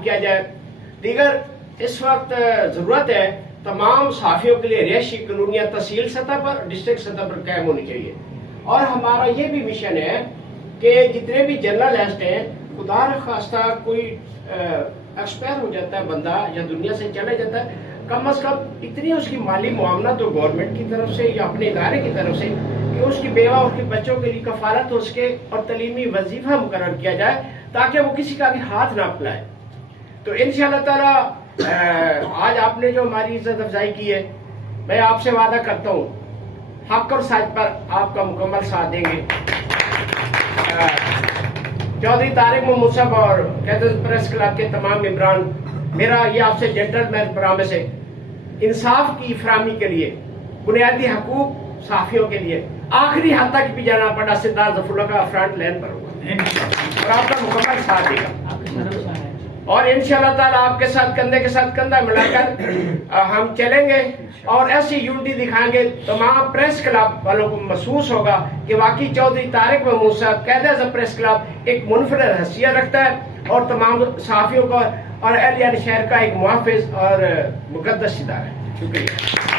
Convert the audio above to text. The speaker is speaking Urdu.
بحال کیا جائے. دیگر اس وقت ضرورت ہے تمام صحافیوں کے لیے رہائشی کالونیاں تحصیل سطح پر ڈسٹرکٹ سطح پر قائم ہونی چاہیے. اور ہمارا یہ بھی مشن ہے کہ جتنے بھی جرنلسٹ ہیں خدا نخواستہ کوئی ایکسپائر ہو جاتا ہے بندہ یا دنیا سے چلا جاتا ہے، کم از کم اتنی اس کی مالی معاونت ہو گورنمنٹ کی طرف سے یا اپنے ادارے کی طرف سے کہ اس کی بیوہ اور اس کے بچوں کے لیے کفالت ہو سکے اور تعلیمی وظیفہ مقرر کیا جائے تاکہ وہ کسی کا بھی ہاتھ نہ پھیلائے. تو انشاءاللہ تعالی آج آپ نے جو ہماری عزت افزائی کی ہے، میں آپ سے وعدہ کرتا ہوں حق اور سچ پر آپ کا مکمل ساتھ دیں گے. چودھری طارق محمود صاحب اور قیادت پریس کلب کے تمام ممبران، میرا یہ آپ سے جنٹل مین پرامس ہے، انصاف کی فراہمی کے لیے، بنیادی حقوق صحافیوں کے لیے آخری حد تک بھی جانا پڑا سردار ظفر اللہ کا فرنٹ لائن پر ہوگا اور آپ کا مکمل ساتھ دے گا. اور انشاءاللہ تعالیٰ آپ کے ساتھ کندھے کے ساتھ کندھا ملا کر ہم چلیں گے اور ایسی یونٹی دکھائیں گے. تمام پریس کلب والوں کو محسوس ہوگا کہ واقعی چودھری طارق محمود صاحب قائد اعظم پریس کلب ایک منفرد حیثیت رکھتا ہے اور تمام صحافیوں کا اور اہلیہ شہر کا ایک محافظ اور مقدس ادارہ ہے. شکریہ.